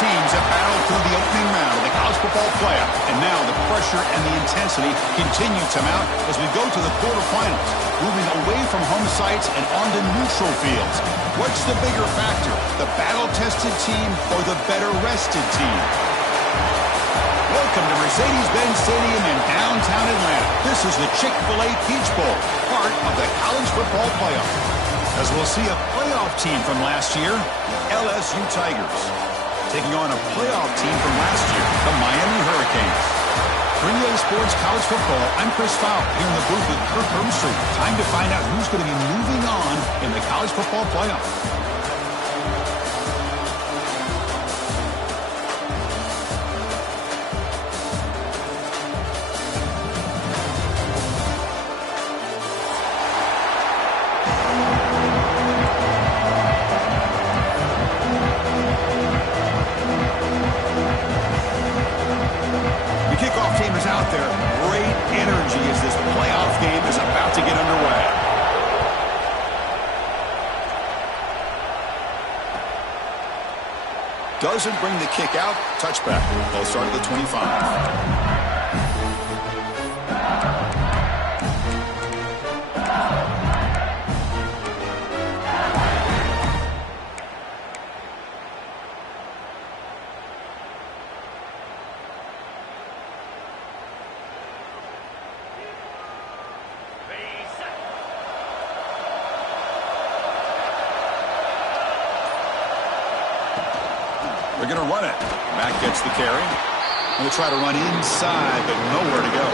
teams have battled through the opening round of the college football playoff, and now the pressure and the intensity continue to mount as we go to the quarterfinals, moving away from home sites and onto neutral fields. What's the bigger factor, the battle-tested team or the better-rested team? Welcome to Mercedes-Benz Stadium in downtown Atlanta. This is the Chick-fil-A Peach Bowl, part of the college football playoff. As we'll see a playoff team from last year, LSU Tigers, taking on a playoff team from last year, the Miami Hurricanes. For EA Sports College Football, I'm Chris Fowle, here in the booth with Kirk Herbstreit. Time to find out who's going to be moving on in the college football playoff. Doesn't bring the kick out. Touchback. They'll start at the 25. They're going to run it. Mack gets the carry. They'll try to run inside, but nowhere to go.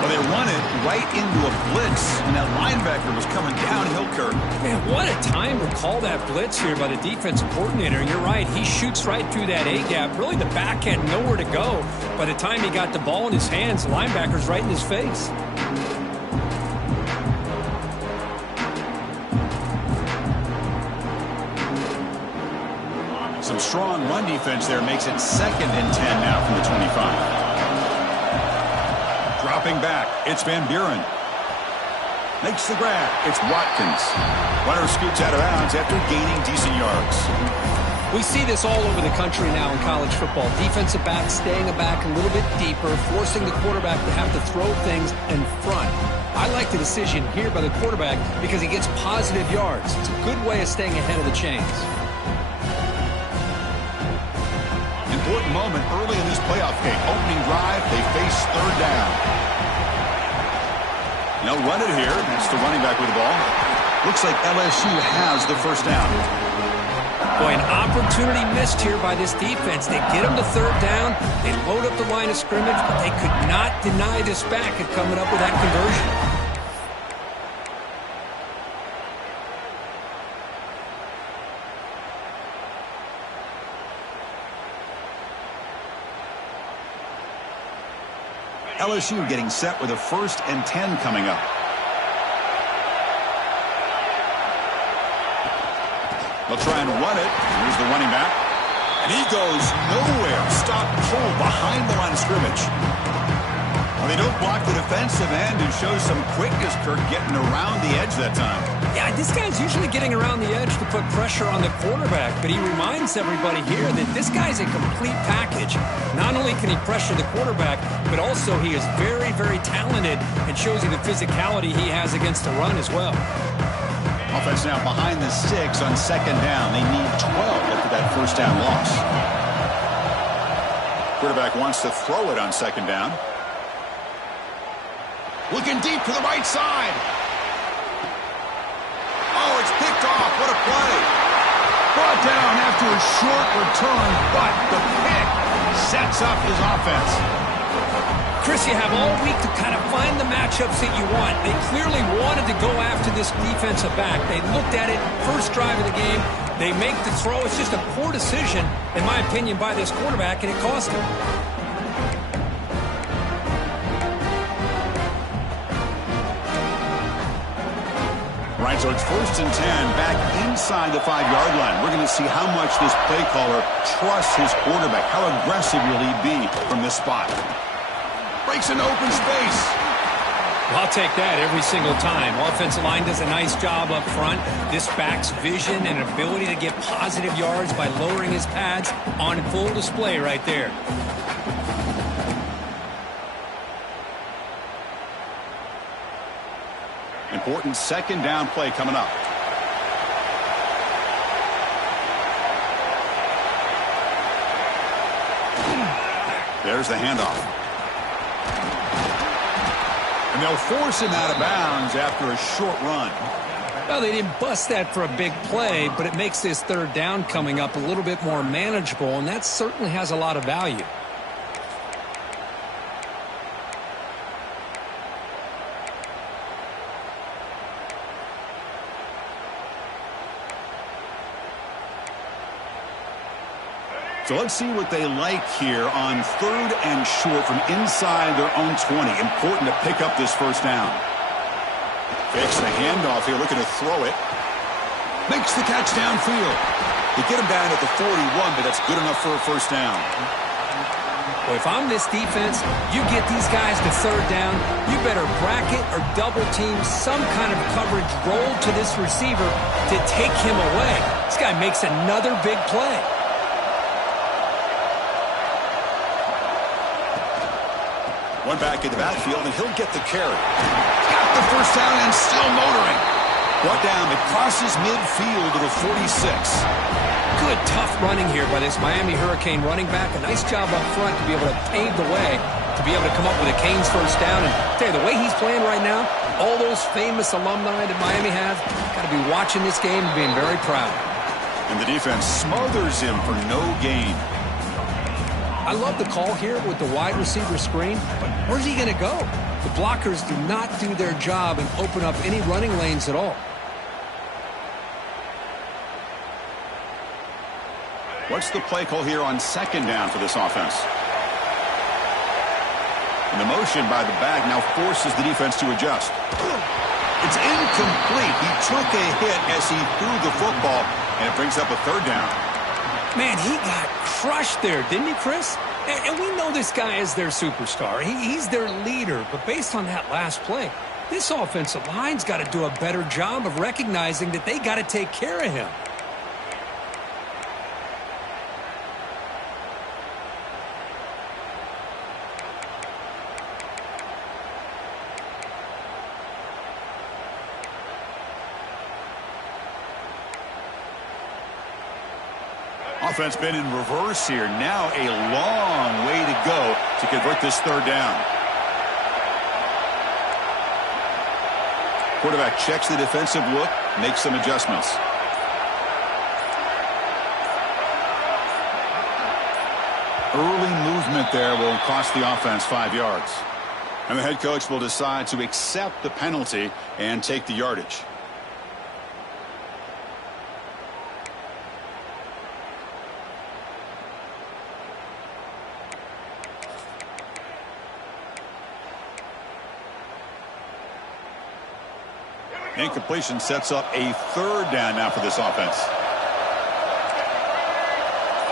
Well, they run it right into a blitz, and that linebacker was coming downhill, Kirk. Man, what a time to call that blitz here by the defensive coordinator. You're right. He shoots right through that A-gap. Really, the back had nowhere to go. By the time he got the ball in his hands, the linebacker's right in his face. Some strong run defense there makes it 2nd and 10 now from the 25. Dropping back, it's Van Buren. Makes the grab, it's Watkins. Runner scoots out of bounds after gaining decent yards. We see this all over the country now in college football. Defensive backs staying back a little bit deeper, forcing the quarterback to have to throw things in front. I like the decision here by the quarterback because he gets positive yards. It's a good way of staying ahead of the chains. Important moment early in this playoff game. Opening drive, they face 3rd down. They'll run it here. That's the running back with the ball. Looks like LSU has the 1st down. Boy, an opportunity missed here by this defense. They get them to 3rd down. They load up the line of scrimmage, but they could not deny this back at coming up with that conversion. LSU getting set with a 1st and 10 coming up. They'll try and run it. Here's the running back. And he goes nowhere. Stop cold behind the line of scrimmage. Well, they don't block the defensive end and show some quickness, Kirk, getting around the edge that time. Yeah, this guy's usually getting around the edge to put pressure on the quarterback, but he reminds everybody here that this guy's a complete package. Not only can he pressure the quarterback, but also he is very, very talented and shows you the physicality he has against the run as well. Offense now behind the 6 on 2nd down. They need 12 after that 1st down loss. Quarterback wants to throw it on 2nd down. Looking deep to the right side. Oh, it's picked off. What a play. Brought down after a short return, but the pick sets up his offense. Chris, you have all week to kind of find the matchups that you want. They clearly wanted to go after this defensive back. They looked at it, first drive of the game. They make the throw. It's just a poor decision, in my opinion, by this quarterback, and it cost him. Right, so it's 1st and 10 back inside the 5-yard line. We're going to see how much this play caller trusts his quarterback. How aggressive will he be from this spot? Breaks an open space. I'll take that every single time. Offensive line does a nice job up front. This back's vision and ability to get positive yards by lowering his pads on full display right there. Important second down play coming up. There's the handoff. And they'll force him out of bounds after a short run. Well, they didn't bust that for a big play, but it makes this third down coming up a little bit more manageable, and that certainly has a lot of value. So let's see what they like here on third and short from inside their own 20. Important to pick up this first down. Fakes the handoff here, looking to throw it. Makes the catch downfield. They get him down at the 41, but that's good enough for a first down. Well, if I'm this defense, you get these guys to third down, you better bracket or double team some kind of coverage roll to this receiver to take him away. This guy makes another big play. One back in the backfield, and he'll get the carry. Got the first down and still motoring. Brought down, it crosses midfield to the 46. Good, tough running here by this Miami Hurricane running back. A nice job up front to be able to pave the way, to be able to come up with a Canes first down. And I tell you, the way he's playing right now, all those famous alumni that Miami has, got to be watching this game and being very proud. And the defense smothers him for no gain. I love the call here with the wide receiver screen, but where's he going to go? The blockers do not do their job and open up any running lanes at all. What's the play call here on second down for this offense? And the motion by the back now forces the defense to adjust. It's incomplete. He took a hit as he threw the football, and it brings up a third down. Man, he got crushed there, didn't he, Chris? And we know this guy is their superstar. He's their leader. But based on that last play, this offensive line's got to do a better job of recognizing that they got to take care of him. Offense been in reverse here. Now a long way to go to convert this third down. Quarterback checks the defensive look, makes some adjustments. Early movement there will cost the offense 5 yards. And the head coach will decide to accept the penalty and take the yardage. Incompletion sets up a third down now for this offense.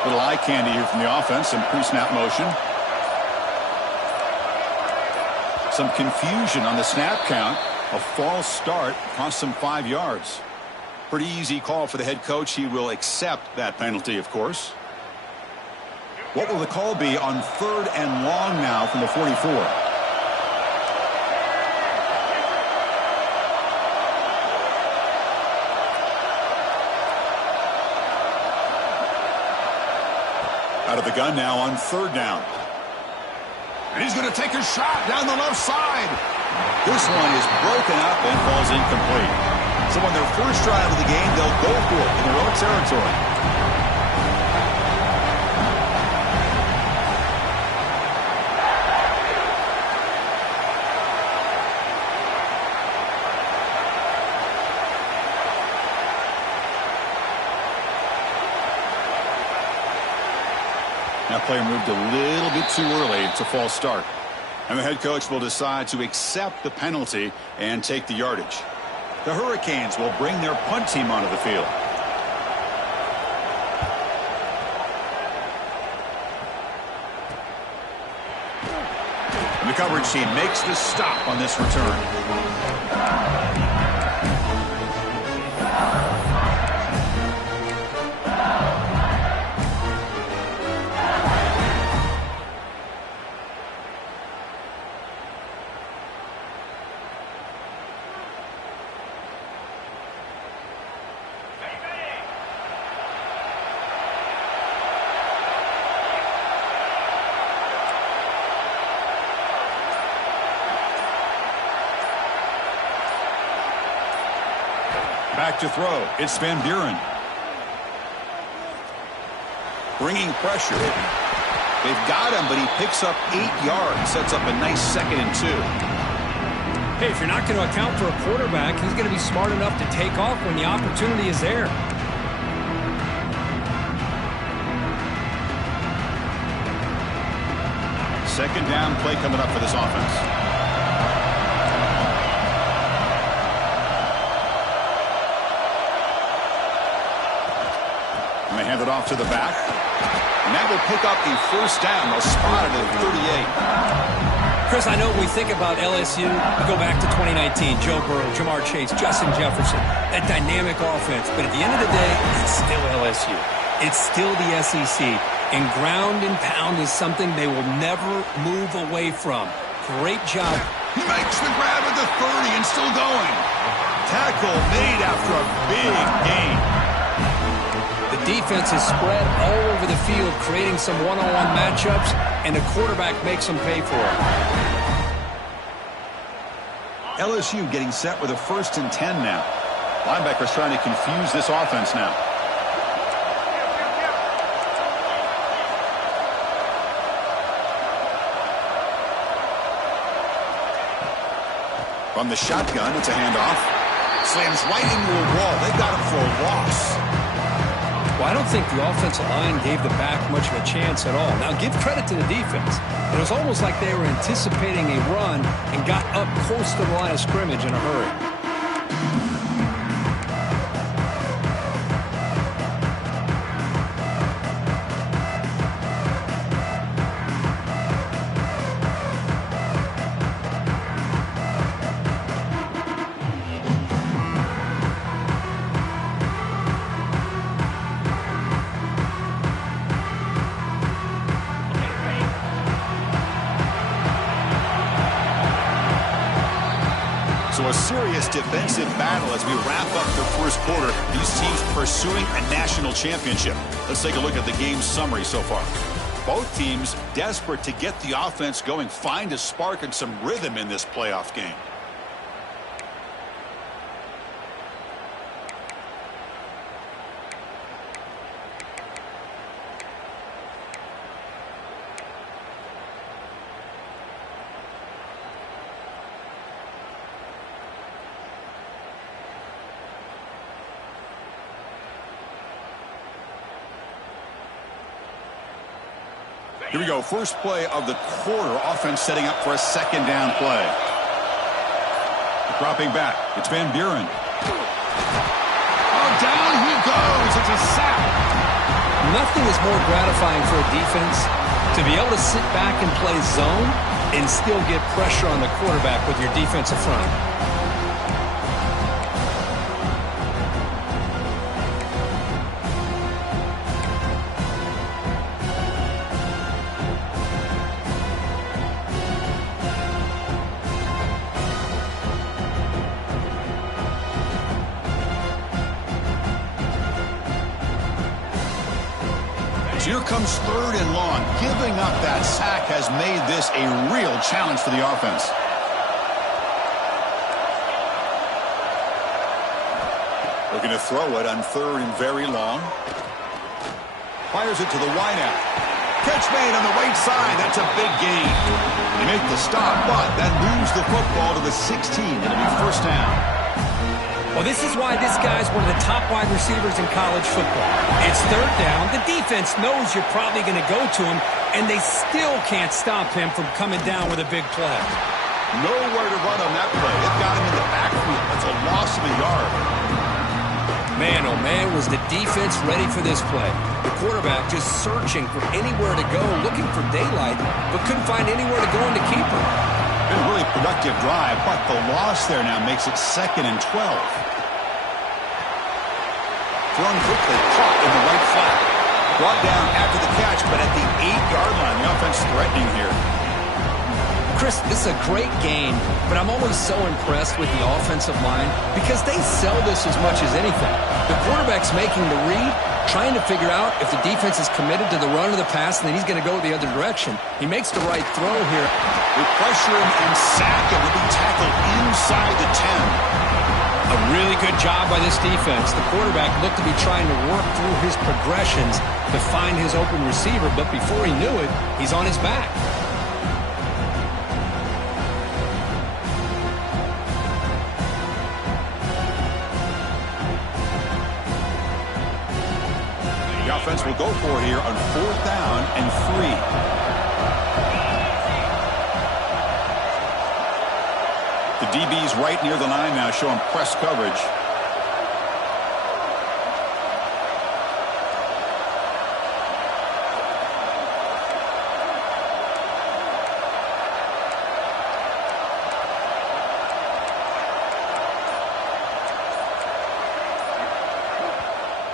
Little eye candy here from the offense, some pre-snap motion. Some confusion on the snap count. A false start cost some 5 yards. Pretty easy call for the head coach. He will accept that penalty, of course. What will the call be on third and long now from the 44? Out of the gun now on third down. And he's going to take a shot down the left side. This one is broken up and falls incomplete. So on their first drive of the game, they'll go for it in their own territory. That play moved a little bit too early. It's a false start. And the head coach will decide to accept the penalty and take the yardage. The Hurricanes will bring their punt team onto the field. And the coverage team makes the stop on this return. Back to throw. It's Van Buren. Bringing pressure. They've got him, but he picks up 8 yards. Sets up a nice 2nd and 2. Hey, if you're not going to account for a quarterback, he's going to be smart enough to take off when the opportunity is there. Second down play coming up for this offense. And they hand it off to the back. And that will pick up the first down. They'll spot it at 38. Chris, I know when we think about LSU, we go back to 2019, Joe Burrow, Jamar Chase, Justin Jefferson, that dynamic offense. But at the end of the day, it's still LSU. It's still the SEC. And ground and pound is something they will never move away from. Great job. He makes the grab at the 30 and still going. Tackle made after a big gain. The defense is spread all over the field, creating some one-on-one matchups, and the quarterback makes them pay for it. LSU getting set with a 1st and 10 now. Linebackers trying to confuse this offense now. From the shotgun, it's a handoff. Slams right into a wall. They got him for a loss. Well, I don't think the offensive line gave the back much of a chance at all. Now, give credit to the defense. It was almost like they were anticipating a run and got up close to the line of scrimmage in a hurry. So a serious defensive battle as we wrap up the first quarter. These teams pursuing a national championship. Let's take a look at the game summary so far. Both teams desperate to get the offense going, find a spark and some rhythm in this playoff game. Here we go. First play of the quarter. Offense setting up for a 2nd down play. Dropping back. It's Van Buren. Oh, down he goes. It's a sack. Nothing is more gratifying for a defense to be able to sit back and play zone and still get pressure on the quarterback with your defensive front. Here comes 3rd and long. Giving up that sack has made this a real challenge for the offense. Looking to throw it on 3rd and very long. Fires it to the wideout. Catch made on the right side. That's a big gain. They make the stop, but that moves the football to the 16. It'll be 1st down. Well, this is why this guy's one of the top wide receivers in college football. It's 3rd down. The defense knows you're probably going to go to him, and they still can't stop him from coming down with a big play. Nowhere to run on that play. It got him in the backfield. That's a loss of a yard. Man, oh man, was the defense ready for this play. The quarterback just searching for anywhere to go, looking for daylight, but couldn't find anywhere to go in the keeper. Been a really productive drive, but the loss there now makes it 2nd and 12. Thrown quickly, caught in the right flat. Brought down after the catch, but at the 8-yard line, the offense threatening here. Chris, this is a great game, but I'm always so impressed with the offensive line because they sell this as much as anything. The quarterback's making the read, trying to figure out if the defense is committed to the run or the pass, and then he's going to go the other direction. He makes the right throw here. They pressure him and sack him. He'll be tackled inside the 10. A really good job by this defense. The quarterback looked to be trying to work through his progressions to find his open receiver, but before he knew it, he's on his back. The offense will go for here on 4th down and 3. The DB's right near the line now, showing press coverage.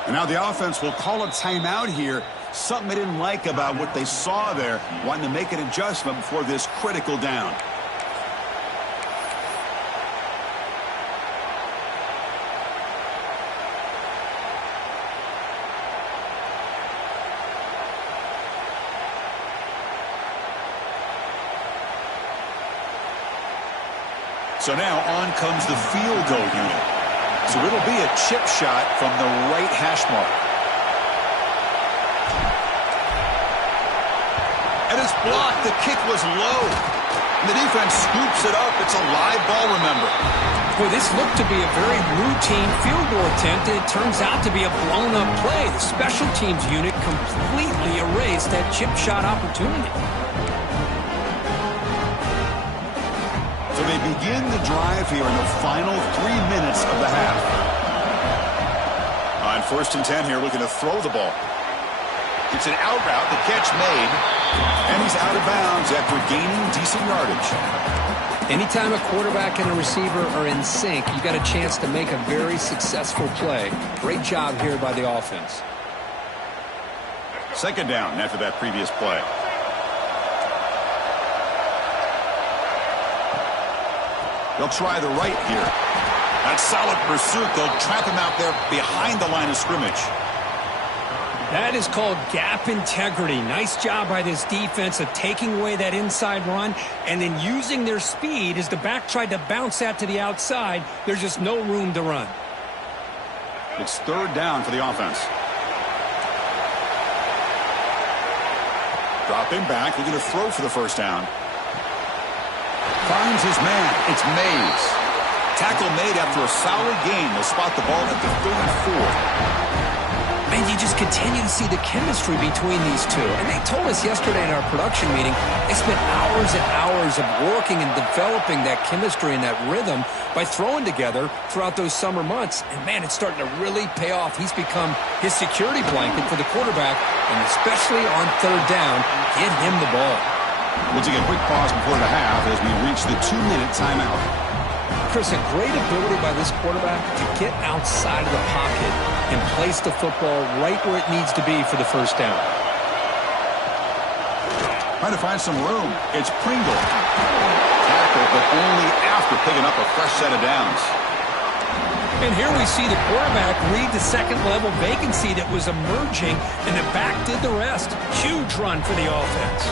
And now the offense will call a timeout here. Something they didn't like about what they saw there, wanting to make an adjustment before this critical down. So now on comes the field goal unit. So it'll be a chip shot from the right hash mark. And it's blocked. The kick was low. And the defense scoops it up. It's a live ball, remember. Boy, this looked to be a very routine field goal attempt, and it turns out to be a blown-up play. The special teams unit completely erased that chip shot opportunity. So they begin the drive here in the final 3 minutes of the half. On 1st and 10 here, looking to throw the ball. It's an out route, the catch made, and he's out of bounds after gaining decent yardage. Anytime a quarterback and a receiver are in sync, you got a chance to make a very successful play. Great job here by the offense. 2nd down after that previous play. They'll try the right here. That's solid pursuit. They'll trap him out there behind the line of scrimmage. That is called gap integrity. Nice job by this defense of taking away that inside run and then using their speed as the back tried to bounce that to the outside. There's just no room to run. It's 3rd down for the offense. Dropping back, looking to throw for the 1st down. Finds his man. It's Mays. Tackle made after a solid gain. They'll spot the ball at the 34. Man, you just continue to see the chemistry between these two. And they told us yesterday in our production meeting, they spent hours and hours of working and developing that chemistry and that rhythm by throwing together throughout those summer months. And man, it's starting to really pay off. He's become his security blanket for the quarterback, and especially on 3rd down, get him the ball. We'll take a quick pause before the half as we reach the 2-minute timeout. Chris, a great ability by this quarterback to get outside of the pocket and place the football right where it needs to be for the 1st down. Trying to find some room. It's Pringle. Tackle, but only after picking up a fresh set of downs. And here we see the quarterback read the 2nd-level vacancy that was emerging, and the back did the rest. Huge run for the offense.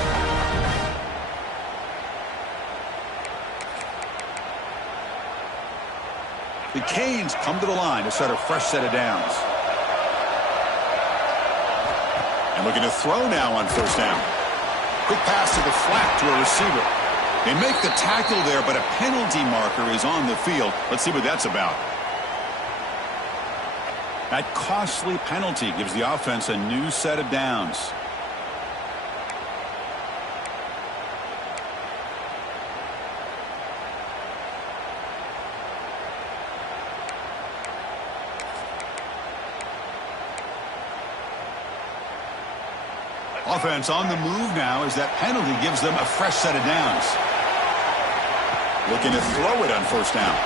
The Canes come to the line to set a fresh set of downs. And looking to throw now on 1st down. Quick pass to the flat to a receiver. They make the tackle there, but a penalty marker is on the field. Let's see what that's about. That costly penalty gives the offense a new set of downs. Offense on the move now as that penalty gives them a fresh set of downs. Looking to throw it on first down.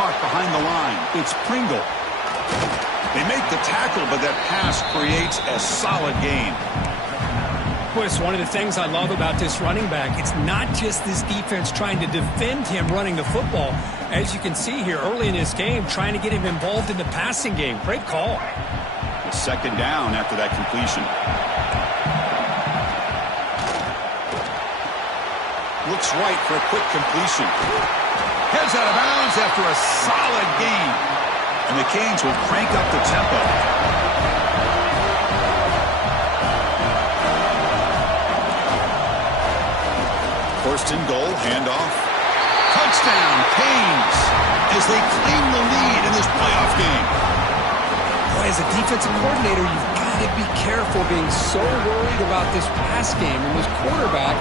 Caught behind the line. It's Pringle. They make the tackle, but that pass creates a solid gain. It's one of the things I love about this running back. It's not just this defense trying to defend him running the football. As you can see here early in this game, trying to get him involved in the passing game. Great call. A second down after that completion. Looks right for a quick completion. Heads out of bounds after a solid gain. And the Canes will crank up the tempo. First and goal, handoff. Touchdown, Canes, as they claim the lead in this playoff game. Boy, as a defensive coordinator, you've got to be careful being so worried about this pass game and this quarterback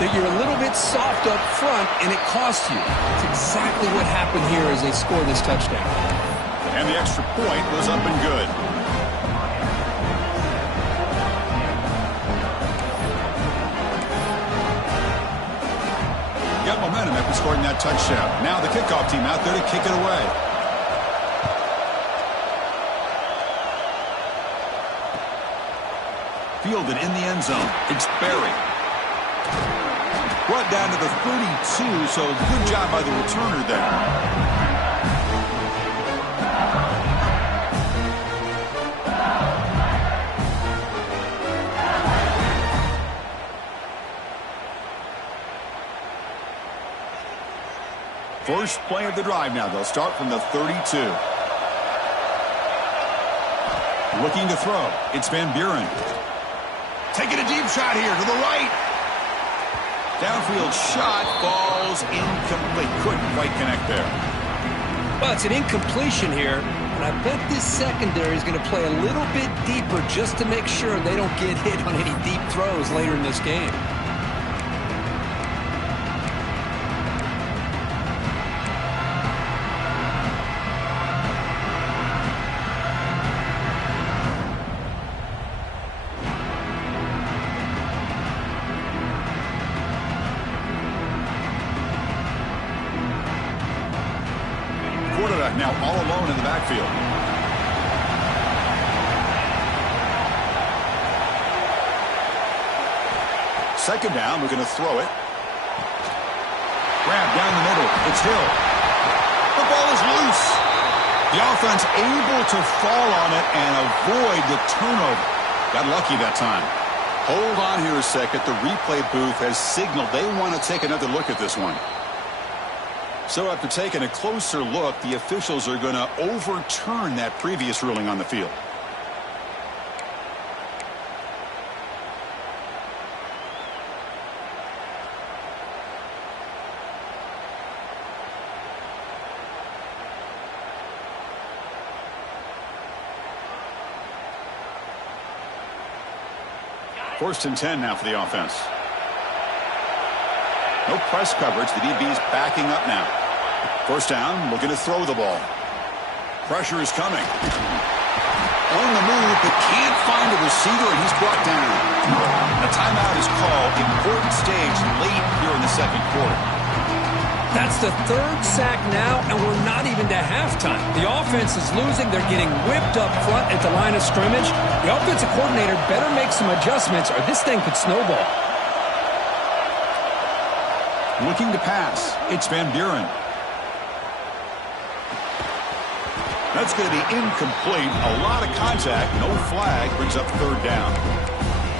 that you're a little bit soft up front and it costs you. It's exactly what happened here as they score this touchdown. And the extra point was up and good. Got momentum after scoring that touchdown. Now the kickoff team out there to kick it away. Fielded in the end zone. It's Berry. Brought down to the 32, so good job by the returner there. First play of the drive now. They'll start from the 32. Looking to throw. It's Van Buren. Taking a deep shot here to the right. Downfield shot falls incomplete. Couldn't quite connect there. Well, it's an incompletion here, and I bet this secondary is going to play a little bit deeper just to make sure they don't get hit on any deep throws later in this game. Now all alone in the backfield. Second down, we're going to throw it. Grab down the middle. It's Hill. The ball is loose. The offense able to fall on it and avoid the turnover. Got lucky that time. Hold on here a second. The replay booth has signaled they want to take another look at this one. So after taking a closer look, the officials are going to overturn that previous ruling on the field. First and 10 now for the offense. No press coverage. The DB's backing up now. First down, looking to throw the ball. Pressure is coming. On the move, but can't find a receiver, and he's brought down. A timeout is called. Important stage late here in the second quarter. That's the third sack now, and we're not even to halftime. The offense is losing. They're getting whipped up front at the line of scrimmage. The offensive coordinator better make some adjustments, or this thing could snowball. Looking to pass. It's Van Buren. That's going to be incomplete. A lot of contact. No flag. Brings up third down.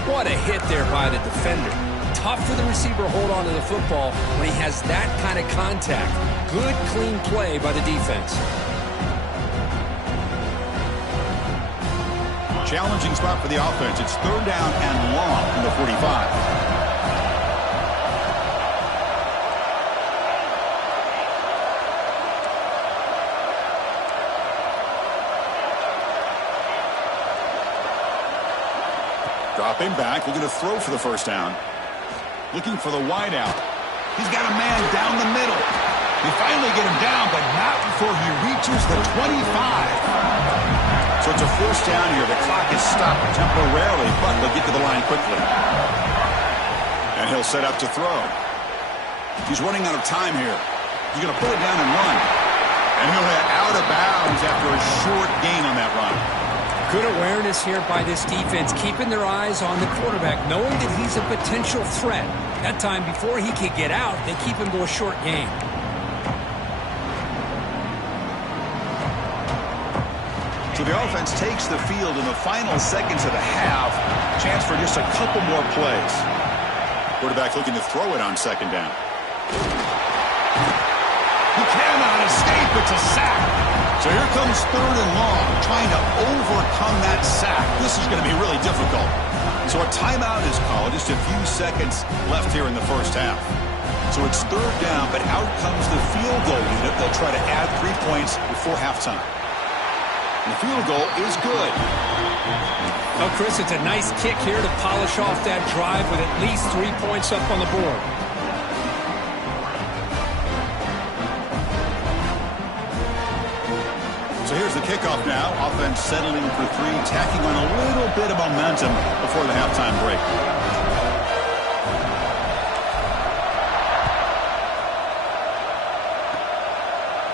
What a hit there by the defender. Tough for the receiver to hold on to the football when he has that kind of contact. Good, clean play by the defense. Challenging spot for the offense. It's third down and long from the 45. Dropping back, looking to throw for the first down. Looking for the wide out. He's got a man down the middle. They finally get him down, but not before he reaches the 25. So it's a first down here. The clock is stopped temporarily, but they'll get to the line quickly. And he'll set up to throw. He's running out of time here. He's going to pull it down and run. And he'll head out of bounds after a short gain on that run. Good awareness here by this defense, keeping their eyes on the quarterback, knowing that he's a potential threat. That time, before he could get out, they keep him to a short gain. So the offense takes the field in the final seconds of the half. Chance for just a couple more plays. Quarterback looking to throw it on second down. He cannot escape. It's a sack. So here comes third and long, trying to overcome that sack. This is going to be really difficult. So a timeout is called. Just a few seconds left here in the first half. So it's third down, but out comes the field goal unit. They'll try to add 3 points before halftime. And the field goal is good. Well, Chris, it's a nice kick here to polish off that drive with at least 3 points up on the board. So here's the kickoff now. Offense settling for three, tacking on a little bit of momentum before the halftime break.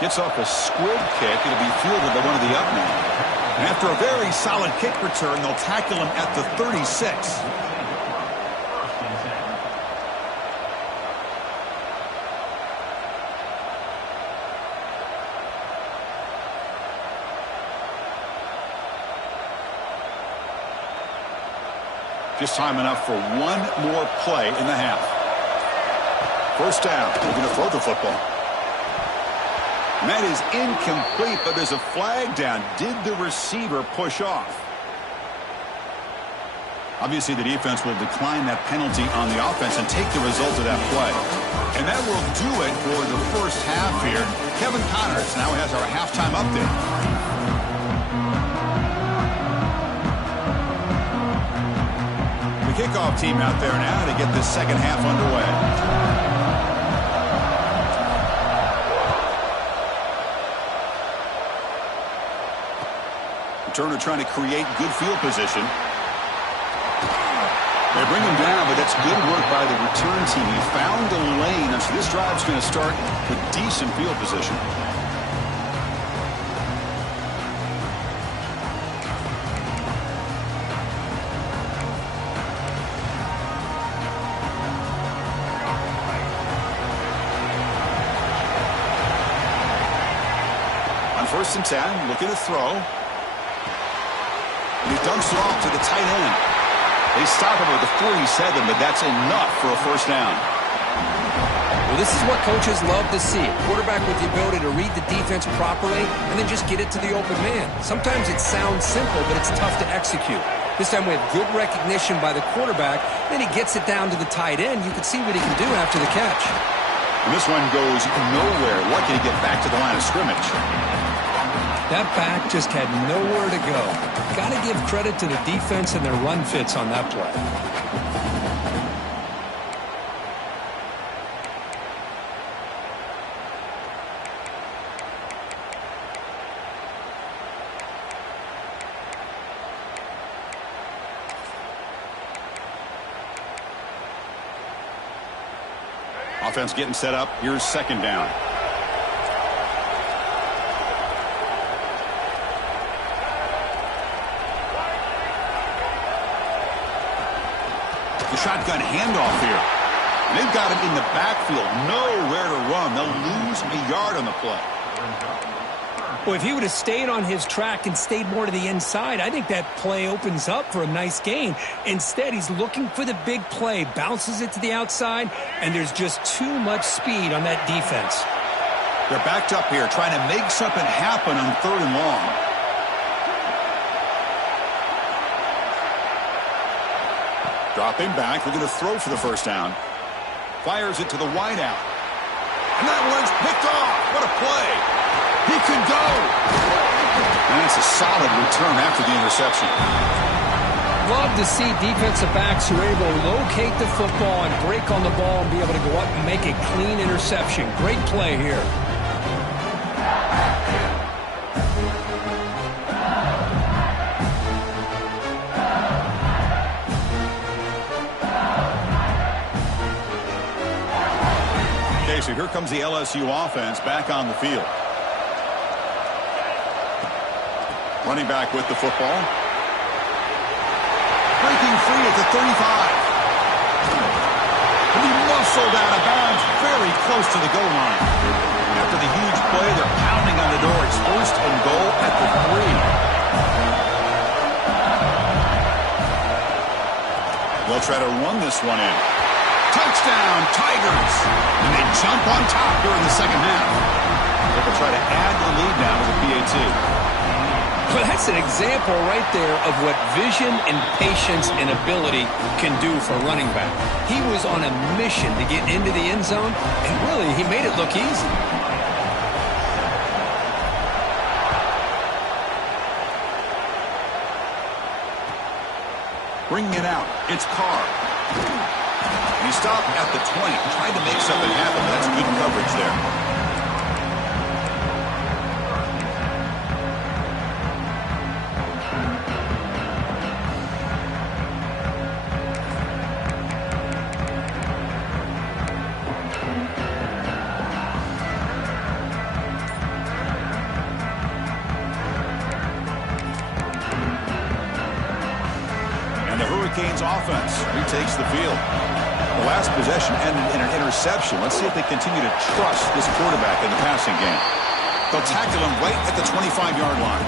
Gets off a squib kick. It'll be fielded by one of the up men. And after a very solid kick return, they'll tackle him at the 36. Just time enough for one more play in the half. First down. They're going to throw the football. And that is incomplete, but there's a flag down. Did the receiver push off? Obviously, the defense will decline that penalty on the offense and take the result of that play. And that will do it for the first half here. Kevin Connors now has our halftime update. The kickoff team out there now to get this second half underway. Turner trying to create good field position. They bring him down, but that's good work by the return team. He found the lane, and so this drive's going to start with decent field position. On 1st and 10, looking to throw. He dumps it off to the tight end. They stop him at the 47, but that's enough for a first down. Well, this is what coaches love to see. A quarterback with the ability to read the defense properly and then just get it to the open man. Sometimes it sounds simple, but it's tough to execute. This time we have good recognition by the quarterback. Then he gets it down to the tight end. You can see what he can do after the catch. And this one goes nowhere. Lucky to get back to the line of scrimmage. That back just had nowhere to go. Got to give credit to the defense and their run fits on that play. Offense getting set up. Here's second down. The shotgun handoff here. And they've got him in the backfield. Nowhere to run. They'll lose a yard on the play. Well, if he would have stayed on his track and stayed more to the inside, I think that play opens up for a nice gain. Instead, he's looking for the big play, bounces it to the outside, and there's just too much speed on that defense. They're backed up here, trying to make something happen on 3rd and long. Dropping back, they're going to throw for the first down. Fires it to the wideout. And that one's picked off. What a play. He could go. And it's a solid return after the interception. Love to see defensive backs who are able to locate the football and break on the ball and be able to go up and make a clean interception. Great play here. So here comes the LSU offense back on the field. Running back with the football. Breaking free at the 35. And he muscled out of bounds very close to the goal line. After the huge play, they're pounding on the door. It's 1st and goal at the 3. They'll try to run this one in. Touchdown, Tigers! And they jump on top here in the second half. They'll try to add to the lead now with the PAT. Well, that's an example right there of what vision and patience and ability can do for a running back. He was on a mission to get into the end zone, and really, he made it look easy. Bringing it out, it's Carr. He stopped at the 20, trying to make something happen. That's good coverage there. Offense retakes the field. The last possession ended in an interception. Let's see if they continue to trust this quarterback in the passing game. They'll tackle him right at the 25-yard line.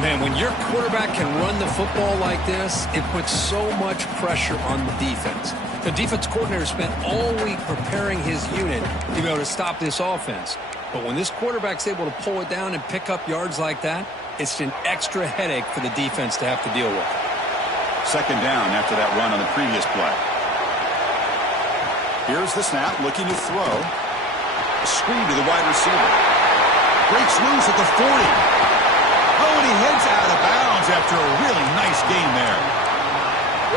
Man, when your quarterback can run the football like this, it puts so much pressure on the defense. The defense coordinator spent all week preparing his unit to be able to stop this offense. But when this quarterback's able to pull it down and pick up yards like that, it's an extra headache for the defense to have to deal with. Second down after that run on the previous play. Here's the snap, looking to throw. A screen to the wide receiver. Breaks loose at the 40. Oh, and he heads out of bounds after a really nice gain there.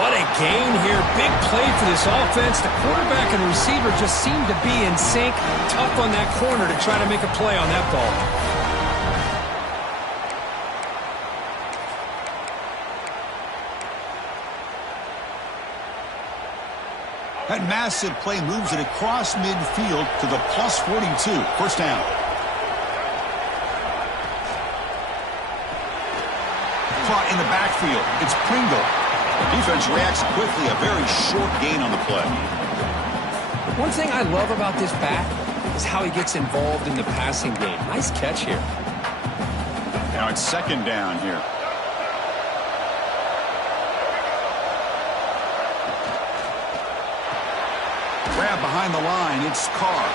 What a gain here. Big play for this offense. The quarterback and receiver just seem to be in sync. Tough on that corner to try to make a play on that ball. That massive play moves it across midfield to the plus 42. First down. Caught in the backfield. It's Pringle. The defense reacts quickly. A very short gain on the play. One thing I love about this back is how he gets involved in the passing game. Nice catch here. Now it's second down here. Grab behind the line, it's Carr.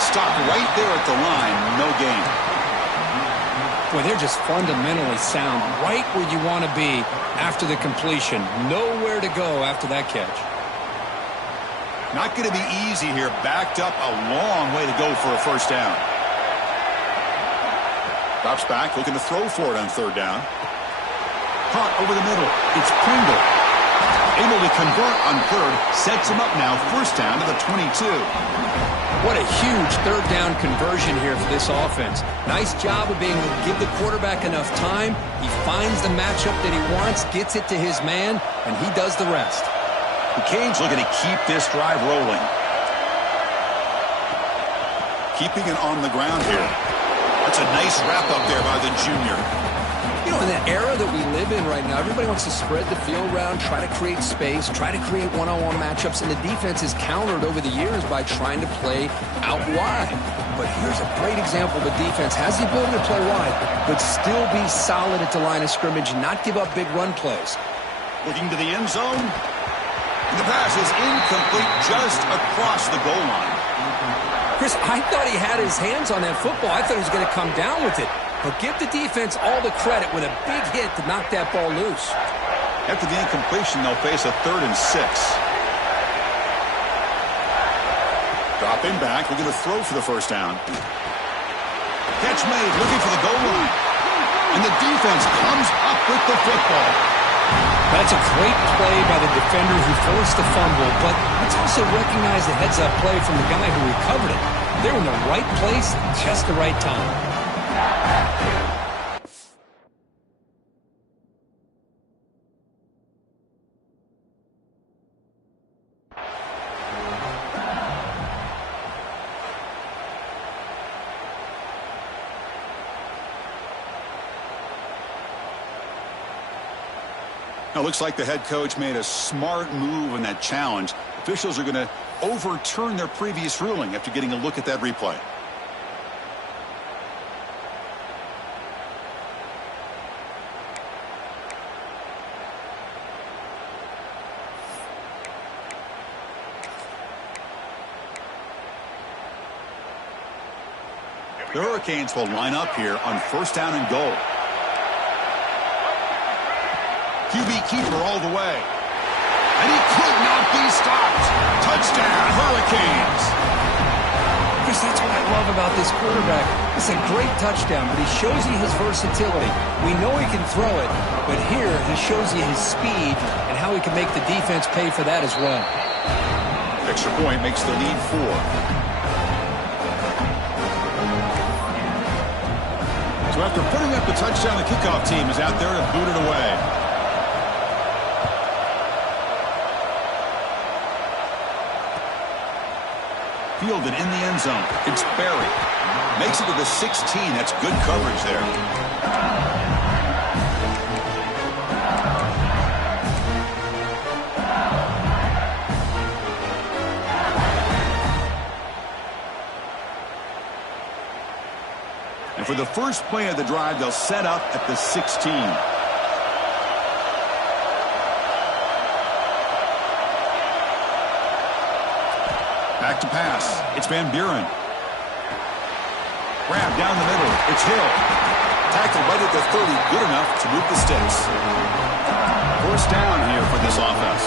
Stopped right there at the line, no gain. Boy, they're just fundamentally sound, right where you want to be after the completion. Nowhere to go after that catch. Not going to be easy here, backed up a long way to go for a first down. Drops back, looking to throw for it on third down. Caught over the middle, it's Pringle. Able to convert on third, sets him up now, first down to the 22. What a huge third down conversion here for this offense. Nice job of being able to give the quarterback enough time. He finds the matchup that he wants, gets it to his man, and he does the rest. The Canes looking to keep this drive rolling. Keeping it on the ground here. That's a nice wrap up there by the junior. You know, in the era that we live in right now, everybody wants to spread the field around, try to create space, try to create one-on-one matchups, and the defense is countered over the years by trying to play out wide. But here's a great example. The defense has the ability to play wide, but still be solid at the line of scrimmage and not give up big run plays. Looking to the end zone. And the pass is incomplete just across the goal line. Chris, I thought he had his hands on that football. I thought he was going to come down with it. But give the defense all the credit with a big hit to knock that ball loose. After the incompletion, they'll face a 3rd and 6. Dropping back, looking to throw for the first down. Catch made, looking for the goal line. And the defense comes up with the football. That's a great play by the defender who forced the fumble, but let's also recognize the heads-up play from the guy who recovered it. They're in the right place at just the right time. Now, it looks like the head coach made a smart move in that challenge. Officials are going to overturn their previous ruling after getting a look at that replay. The Hurricanes will line up here on 1st down and goal. QB keeper all the way. And he could not be stopped. Touchdown, Hurricanes. Chris, that's what I love about this quarterback. It's a great touchdown, but he shows you his versatility. We know he can throw it, but here he shows you his speed and how he can make the defense pay for that as well. Extra point makes the lead 4. So after putting up the touchdown, the kickoff team is out there to boot it away. Fielded in the end zone. It's Barry. Makes it to the 16. That's good coverage there. And for the first play of the drive, they'll set up at the 16. Back to pass. It's Van Buren. Grab down the middle. It's Hill. Tackled right at the 30. Good enough to move the sticks. 1st down here for this offense.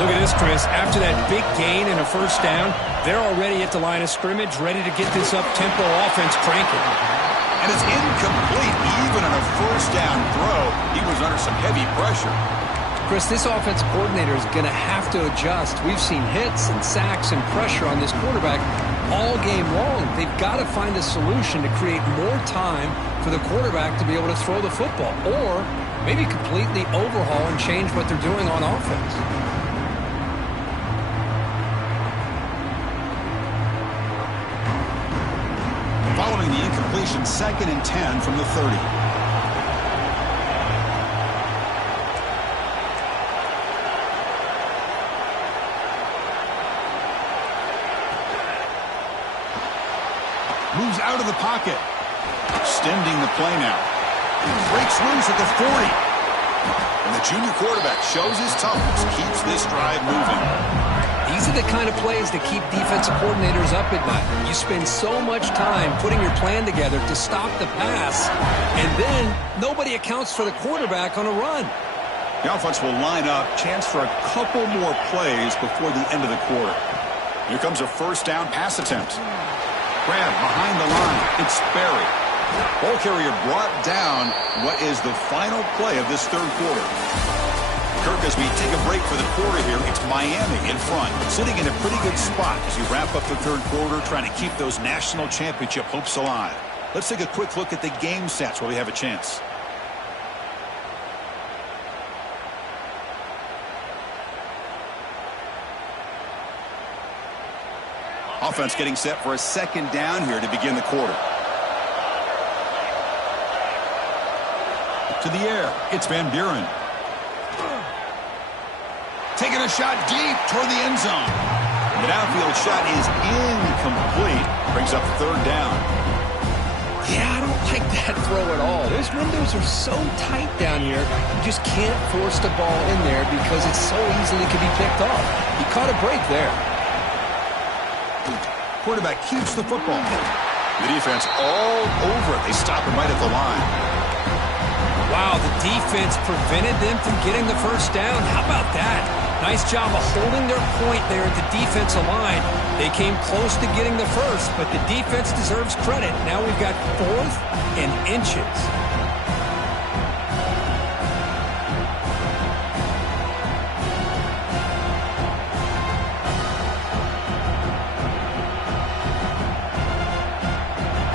Look at this, Chris. After that big gain and a 1st down, they're already at the line of scrimmage, ready to get this up-tempo offense cranking. And it's incomplete. Even on a 1st down throw, he was under some heavy pressure. Chris, this offensive coordinator is going to have to adjust. We've seen hits and sacks and pressure on this quarterback all game long. They've got to find a solution to create more time for the quarterback to be able to throw the football, or maybe completely overhaul and change what they're doing on offense. Following the incompletion, 2nd and 10 from the 30. Moves out of the pocket. Extending the play now. Breaks loose at the 40. And the junior quarterback shows his toughness, keeps this drive moving. These are the kind of plays that keep defensive coordinators up at night. You spend so much time putting your plan together to stop the pass, and then nobody accounts for the quarterback on a run. The offense will line up. Chance for a couple more plays before the end of the quarter. Here comes a 1st down pass attempt. Grab behind the line. It's Barry. Ball carrier brought down what is the final play of this 3rd quarter. Kirk, as we take a break for the quarter here, it's Miami in front, sitting in a pretty good spot as you wrap up the 3rd quarter, trying to keep those national championship hopes alive. Let's take a quick look at the game stats while we have a chance. Offense getting set for a 2nd down here to begin the quarter. To the air, it's Van Buren. Taking a shot deep toward the end zone. The downfield shot is incomplete. Brings up 3rd down. Yeah, I don't like that throw at all. Those windows are so tight down here. You just can't force the ball in there because it so easily can be picked off. He caught a break there. Quarterback keeps the football. The defense all over it. They stop him right at the line. Wow, the defense prevented them from getting the 1st down. How about that? Nice job of holding their point there at the defensive line. They came close to getting the 1st, but the defense deserves credit. Now we've got 4th and inches.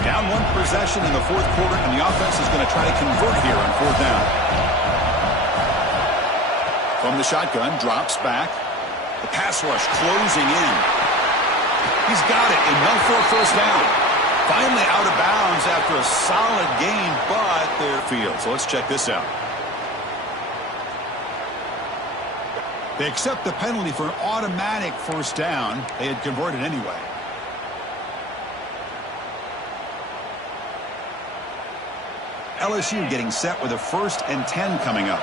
Down 1 possession in the 4th quarter, and the offense is going to try to convert here on 4th down. From the shotgun, drops back. The pass rush closing in. He's got it, enough for a 1st down. Finally out of bounds after a solid gain, but they're field. So let's check this out. They accept the penalty for an automatic first down. They had converted anyway. LSU getting set with a 1st and 10 coming up.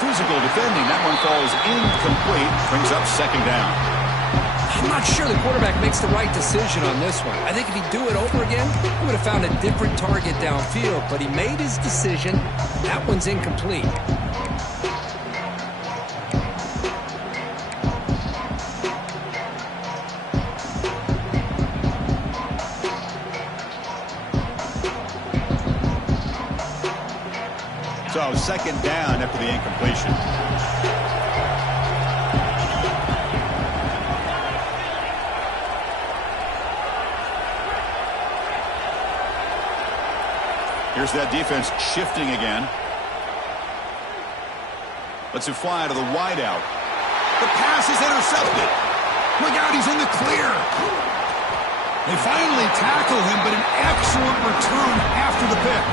Physical defending. That one falls incomplete. Brings up 2nd down. I'm not sure the quarterback makes the right decision on this one. I think if he'd do it over again, he would have found a different target downfield, but he made his decision. That one's incomplete. So 2nd down after the incompletion. Here's that defense shifting again. Lets it fly to the wideout. The pass is intercepted. Look out, he's in the clear. They finally tackle him, but an excellent return after the pick.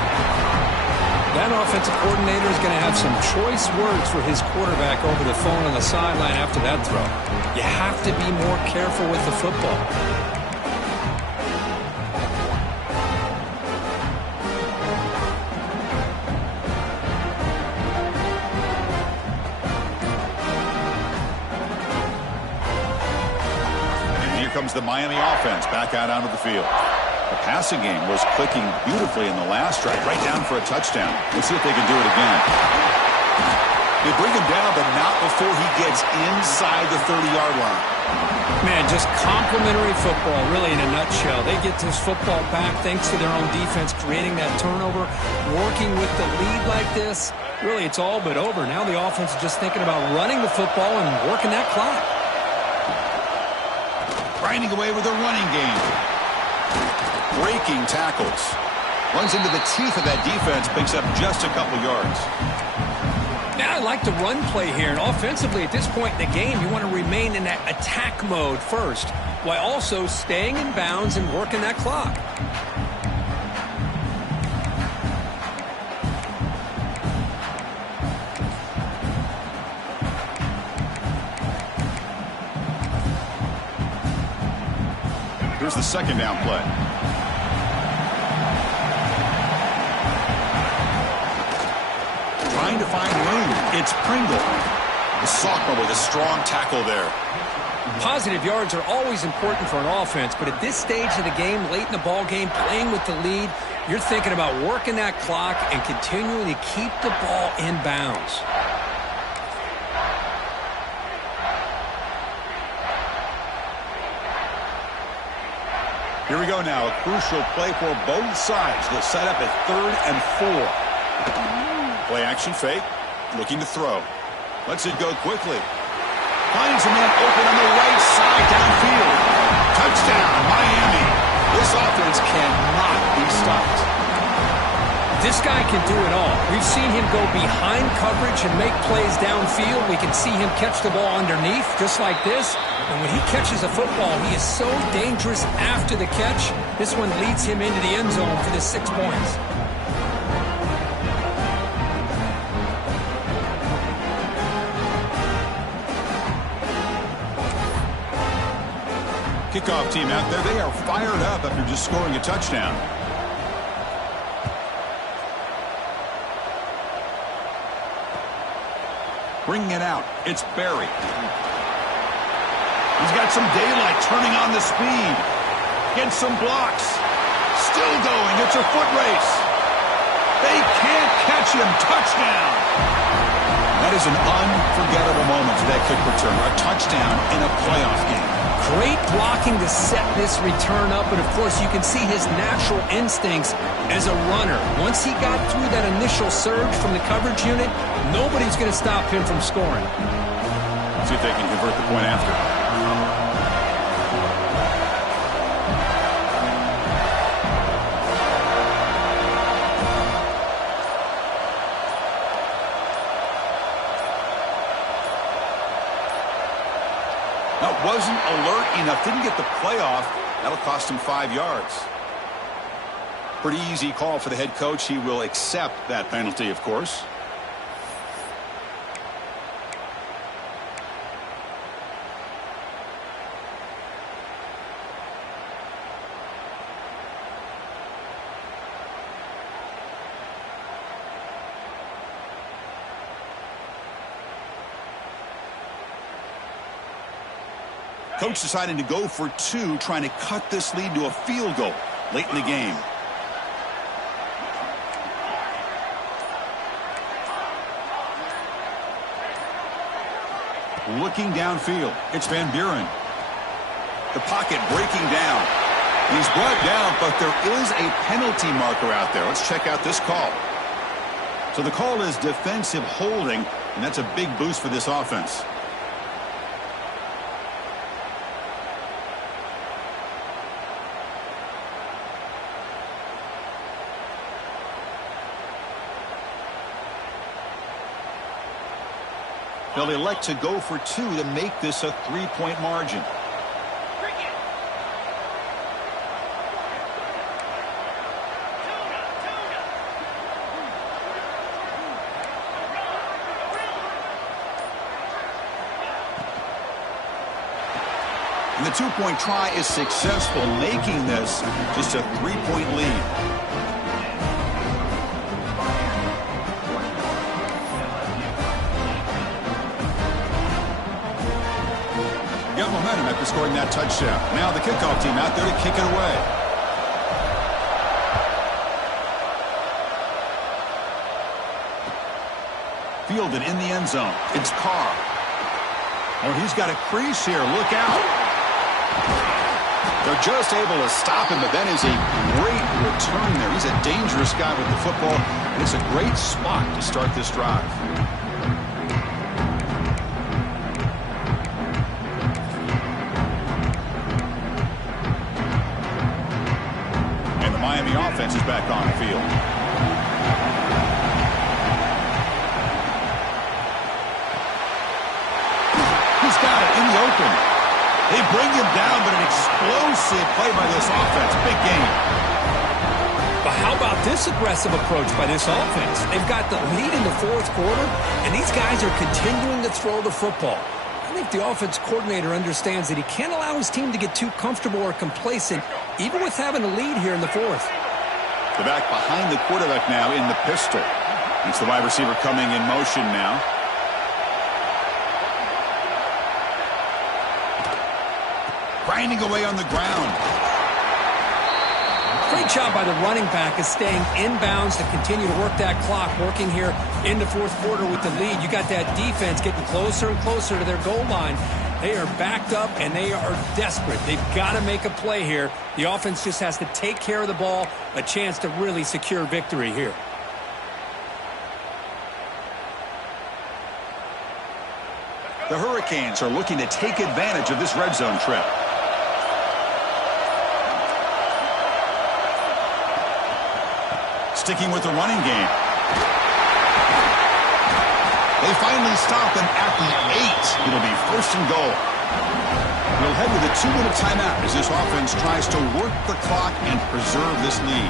That offensive coordinator is going to have some choice words for his quarterback over the phone on the sideline after that throw. You have to be more careful with the football. And here comes the Miami offense back out onto the field. The passing game was clicking beautifully in the last drive, right down for a touchdown. Let's see if they can do it again. They bring him down, but not before he gets inside the 30-yard line. Man, just complimentary football, really, in a nutshell. They get this football back thanks to their own defense, creating that turnover, working with the lead like this. Really, it's all but over. Now the offense is just thinking about running the football and working that clock. Grinding away with a running game. Breaking tackles. Runs into the teeth of that defense, picks up just a couple yards. Now I like the run play here, and offensively at this point in the game, you want to remain in that attack mode first, while also staying in bounds and working that clock. Here's the 2nd down play. Trying to find room. It's Pringle. The sophomore with a strong tackle there. Positive yards are always important for an offense, but at this stage of the game, late in the ball game, playing with the lead, you're thinking about working that clock and continuing to keep the ball in bounds. Here we go now. A crucial play for both sides. They'll set up at 3rd and 4. Play action fake. Looking to throw. Lets it go quickly. Finds a man open on the right side downfield. Touchdown, Miami. This offense cannot be stopped. This guy can do it all. We've seen him go behind coverage and make plays downfield. We can see him catch the ball underneath, just like this. And when he catches a football, he is so dangerous after the catch. This one leads him into the end zone for the 6 points. Kickoff team out there, they are fired up after just scoring a touchdown. Bringing it out, it's Barry. He's got some daylight, turning on the speed. Gets some blocks. Still going, it's a foot race. They can't catch him, touchdown. That is an unforgettable moment for that kick return. A touchdown in a playoff game. Great blocking to set this return up, but of course you can see his natural instincts as a runner. Once he got through that initial surge from the coverage unit, nobody's going to stop him from scoring. Let's see if they can convert the point after. Wasn't alert enough, didn't get the playoff. That'll cost him 5 yards. Pretty easy call for the head coach. He will accept that penalty, of course. Coach deciding to go for 2, trying to cut this lead to a field goal late in the game. Looking downfield, it's Van Buren. The pocket breaking down. He's brought down, but there is a penalty marker out there. Let's check out this call. So the call is defensive holding, and that's a big boost for this offense. They'll elect to go for 2 to make this a 3-point margin. And the 2-point try is successful, making this just a 3-point lead. Got momentum after scoring that touchdown. Now the kickoff team out there to kick it away. Fielded in the end zone. It's Carr. Oh, he's got a crease here. Look out. They're just able to stop him, but that is a great return there. He's a dangerous guy with the football, and it's a great spot to start this drive. Miami offense is back on the field. He's got it in the open. They bring him down, but an explosive play by this offense. Big game. But how about this aggressive approach by this offense? They've got the lead in the 4th quarter, and these guys are continuing to throw the football. I think the offense coordinator understands that he can't allow his team to get too comfortable or complacent, even with having a lead here in the 4th. The back behind the quarterback now in the pistol. It's the wide receiver coming in motion now. Grinding away on the ground. Great job by the running back is staying inbounds to continue to work that clock, working here in the 4th quarter with the lead. You got that defense getting closer and closer to their goal line. They are backed up, and they are desperate. They've got to make a play here. The offense just has to take care of the ball, a chance to really secure victory here. The Hurricanes are looking to take advantage of this red zone trip. Sticking with the running game. They finally stop him at the 8. It'll be 1st and goal. We'll head to the 2-minute timeout as this offense tries to work the clock and preserve this lead.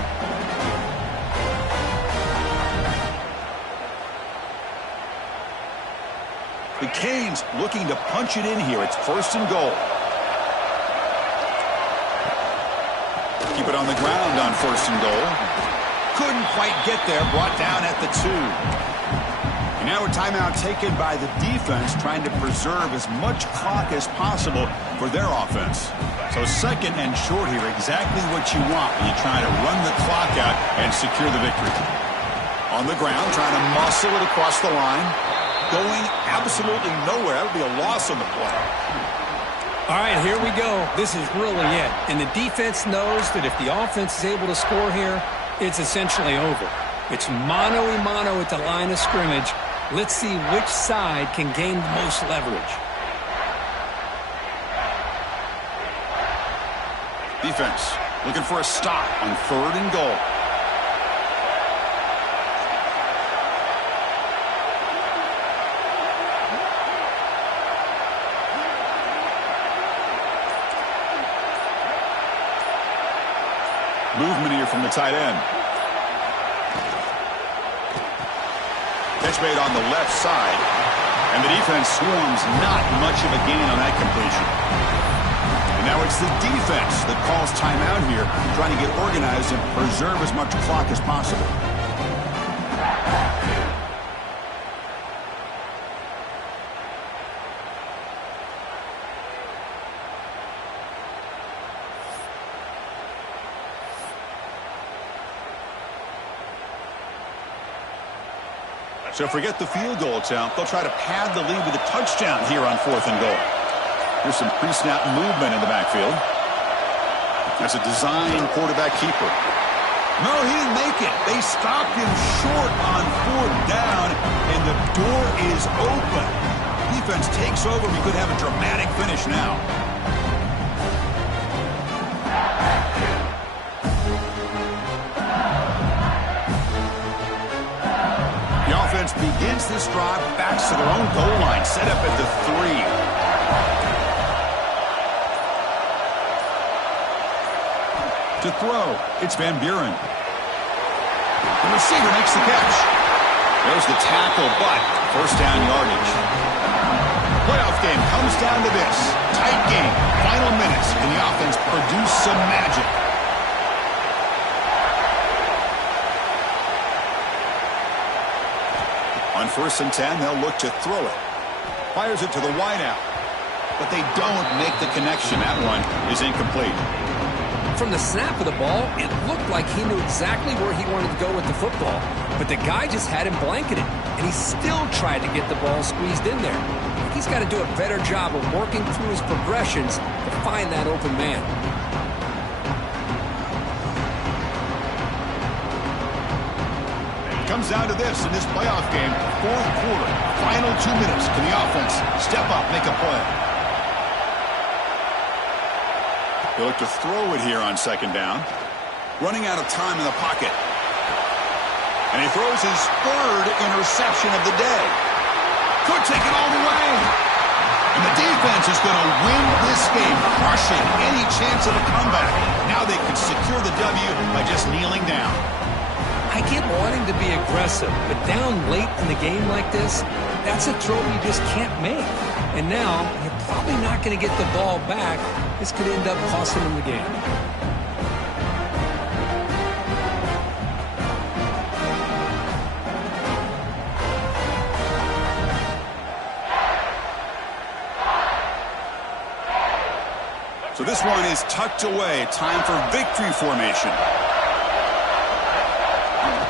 The Canes looking to punch it in here. It's 1st and goal. Keep it on the ground on 1st and goal. Couldn't quite get there, brought down at the 2. And now a timeout taken by the defense, trying to preserve as much clock as possible for their offense. So 2nd and short here, exactly what you want when you try to run the clock out and secure the victory. On the ground, trying to muscle it across the line. Going absolutely nowhere. That would be a loss on the play. All right, here we go. This is really it. And the defense knows that if the offense is able to score here, it's essentially over. It's mano-a-mano at the line of scrimmage. Let's see which side can gain the most leverage. Defense looking for a stop on 3rd and goal. Movement here from the tight end. Catch made on the left side. And the defense swarms, not much of a gain on that completion. And now it's the defense that calls timeout here, trying to get organized and preserve as much clock as possible. So forget the field goal attempt. They'll try to pad the lead with a touchdown here on 4th and goal. Here's some pre-snap movement in the backfield. That's a design quarterback keeper. No, he didn't make it. They stopped him short on 4th down, and the door is open. Defense takes over. We could have a dramatic finish now. Begins this drive, backs to their own goal line, set up at the 3. To throw, it's Van Buren. The receiver makes the catch. There's the tackle, but first down yardage. Playoff game comes down to this. Tight game, final minutes, and the offense produced some magic. On 1st and 10, they'll look to throw it. Fires it to the wideout. But they don't make the connection. That one is incomplete. From the snap of the ball, it looked like he knew exactly where he wanted to go with the football. But the guy just had him blanketed, and he still tried to get the ball squeezed in there. He's got to do a better job of working through his progressions to find that open man. Comes down to this in this playoff game. 4th quarter, final 2 minutes. Can the offense step up, make a play? They look to throw it here on 2nd down. Running out of time in the pocket. And he throws his 3rd interception of the day. Could take it all the way. And the defense is going to win this game, crushing any chance of a comeback. Now they can secure the W by just kneeling down. I get wanting to be aggressive, but down late in the game like this, that's a throw you just can't make. And now, you're probably not going to get the ball back. This could end up costing them the game. So this one is tucked away. Time for victory formation.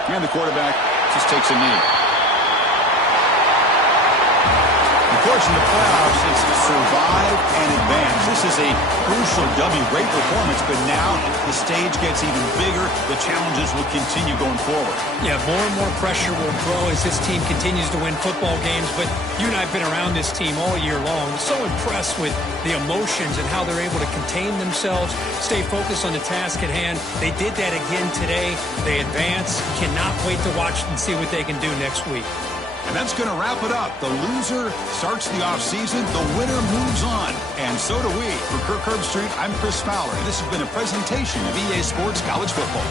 And the quarterback just takes a knee. Of course, in the playoffs, it's survive and advance. This is a crucial W. Great performance, but now the stage gets even bigger. The challenges will continue going forward. Yeah, more and more pressure will grow as this team continues to win football games. But you and I have been around this team all year long. So impressed with the emotions and how they're able to contain themselves, stay focused on the task at hand. They did that again today. They advance. Cannot wait to watch and see what they can do next week. And that's going to wrap it up. The loser starts the offseason. The winner moves on. And so do we. For Kirk Herbstreit, I'm Chris Fowler. And this has been a presentation of EA Sports College Football.